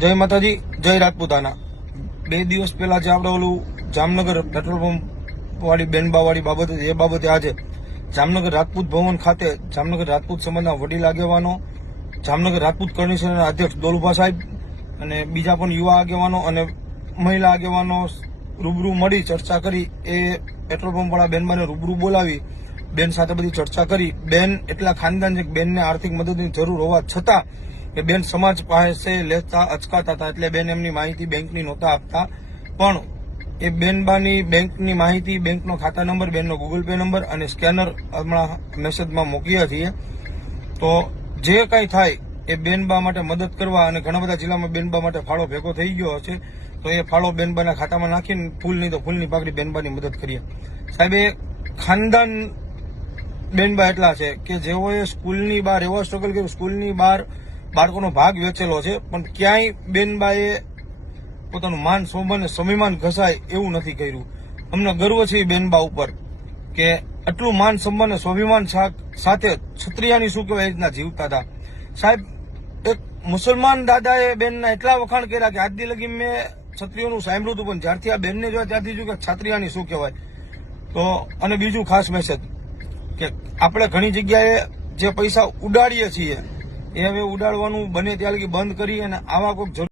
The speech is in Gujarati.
જય માતાજી, જય રાજપૂતાના। 2 દિવસ પહેલા જે આપણે ઓલું જામનગર પેટ્રોલ પંપ વાળી બેનબાવાળી બાબતે એ બાબતે આજે જામનગર રાજપૂત ભવન ખાતે જામનગર રાજપૂત સમાજના વડીલ આગેવાનો, જામનગર રાજપૂત કમિશનરના અધ્યક્ષ દોલુભા સાહેબ અને બીજા પણ યુવા આગેવાનો અને મહિલા આગેવાનો રૂબરૂ મળી ચર્ચા કરી। એ પેટ્રોલ પંપ વાળા બેનબાને રૂબરૂ બોલાવી બેન સાથે બધી ચર્ચા કરી। બેન એટલા ખાનદાન છે કે બેનને આર્થિક મદદની જરૂર હોવા છતાં કે બેન સમાજ પાસે લેતા અચકાતા હતા, એટલે બેન એમની માહિતી બેંકની નહોતા આપતા। પણ એ બેનબાની બેંકની માહિતી, બેંકનો ખાતા નંબર, બેનનો ગૂગલ પે નંબર અને સ્કેનર હમણાં મેસેજમાં મૂક્યા છીએ। તો જે કંઈ થાય એ બેનબા માટે મદદ કરવા, અને ઘણા બધા જિલ્લામાં બેનબા માટે ફાળો ભેગો થઈ ગયો હશે, તો એ ફાળો બેનબાના ખાતામાં નાખીને ફૂલ નહીં તો ફૂલની પાકડી બેનબાની મદદ કરીએ। સાહેબ, એ ખાનદાન બેનબા એટલા છે કે જેઓએ સ્કૂલની બહાર એવો સ્ટ્રગલ કર્યું, સ્કૂલની બહાર બાળકોનો ભાગ વેચેલો છે, પણ ક્યાંય બેનબાએ પોતાનું માન સ્વમાન સ્વાભિમાન ઘસાય એવું નથી કર્યું। અમને ગર્વ છે બેનબા ઉપર કે આટલું માન સન્માન અને સ્વાભિમાન સાથે ક્ષત્રિયાની શું કહેવાય એ રીતના જીવતા હતા। સાહેબ, એક મુસલમાન દાદાએ બેનના એટલા વખાણ કર્યા કે આજથી લગી મેં ક્ષત્રિયોનું સાંભળ્યું હતું, પણ જ્યારથી આ બેનને જોયા ત્યારથી જોયું કે ક્ષત્રિયાની શું કહેવાય। તો અને બીજું ખાસ મેસેજ કે આપણે ઘણી જગ્યાએ જે પૈસા ઉડાડીએ છીએ એ હવે ઉડાડવાનું બને ત્યાં લગી બંધ કરી અને આવા કોઈક